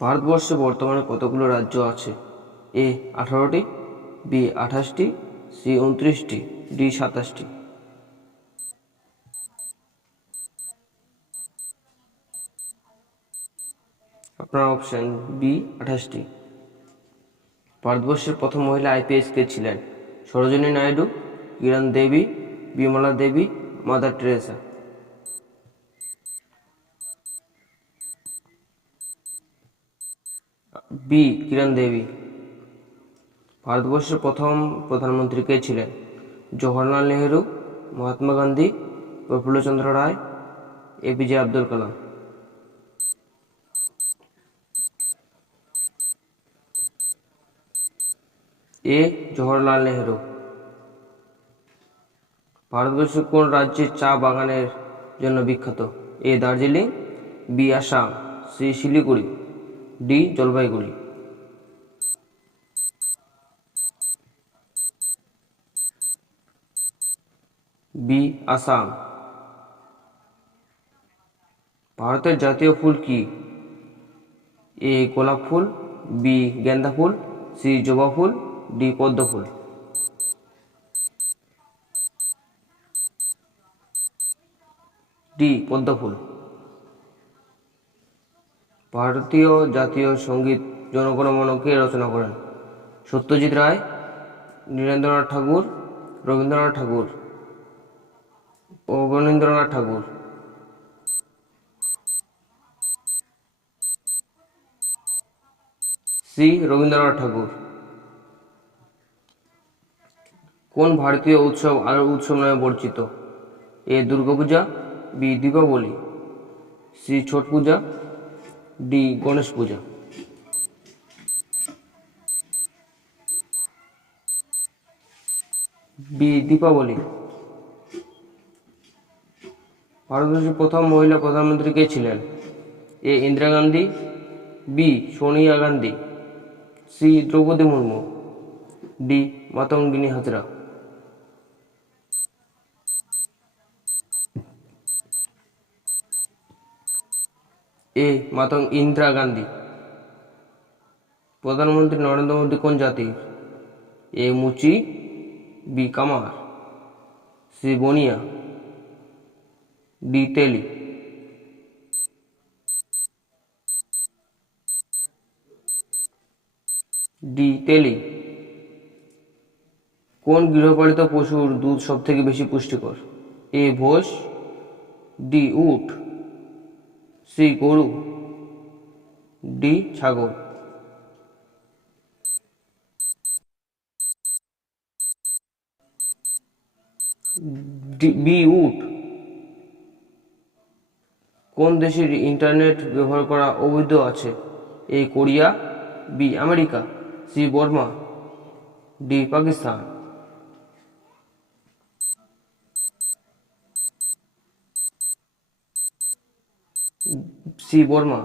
ভারতবর্ষে বর্তমানে কতগুলো রাজ্য আছে? এ 18টি, বি 28টি, সি 29টি, ডি 27টি। আপনার অপশন বি 28টি। ভারতবর্ষের প্রথম মহিলা আইপিএস কে ছিলেন? Sarojini Naidu, Kiran Devi, Bimala Devi, Mother Teresa. B Kiran Devi. ভারতবর্ষের প্রথম প্রধানমন্ত্রী কে ছিলেন? জওহরলাল নেহেরু, মহাত্মা গান্ধী, প্রফুল্লচন্দ্র রায়, এপিজে আব্দুল কালাম। এ জওহরলাল নেহেরু। ভারতবর্ষের কোন রাজ্যে চা বাগানের জন্য বিখ্যাত? A Darjeeling, B Assam, C Siliguri, D Jalpaiguri. B Assam. ভারতের জাতীয় ফুল কি? এ গোলাপ ফুল, বি গেন্দা ফুল, সি জবা ফুল, ডি পদ্ম ফুল। ডি পদ্ম ফুল। ভারতীয় জাতীয় সঙ্গীত জনগণ মন কে রচনা করেন? সত্যজিৎ রায়, নীরেন্দ্রনাথ ঠাকুর, রবীন্দ্রনাথ ঠাকুর, অবনীন্দ্রনাথ ঠাকুর। সি রবীন্দ্রনাথ ঠাকুর। কোন ভারতীয় উৎসব আলোর উৎসব নামে পরিচিত? A Durgapuja, B Deepavali, C Chhath Puja, D Ganesh Puja. B Deepavali. ভারতবর্ষের প্রথম মহিলা প্রধানমন্ত্রী কে ছিলেন? A Indira Gandhi, B Sonia Gandhi, C Draupadi Murmu, D Matangini Hazra. A Indira Gandhi. প্রধানমন্ত্রী নরেন্দ্র মোদী কোন জাতির? এ মুচি, বি কামার, সি বনিয়া, ডি তেলি। ডি তেলি। কোন গৃহপালিত পশুর দুধ সব থেকে বেশি পুষ্টিকর? এ ভোষ, ডি উট, সি গরু, ডি ছাগল। বি উট। কোন দেশের ইন্টারনেট ব্যবহার করা অবৈধ আছে? A Korea, B America, C Burma, D Pakistan. C Varma.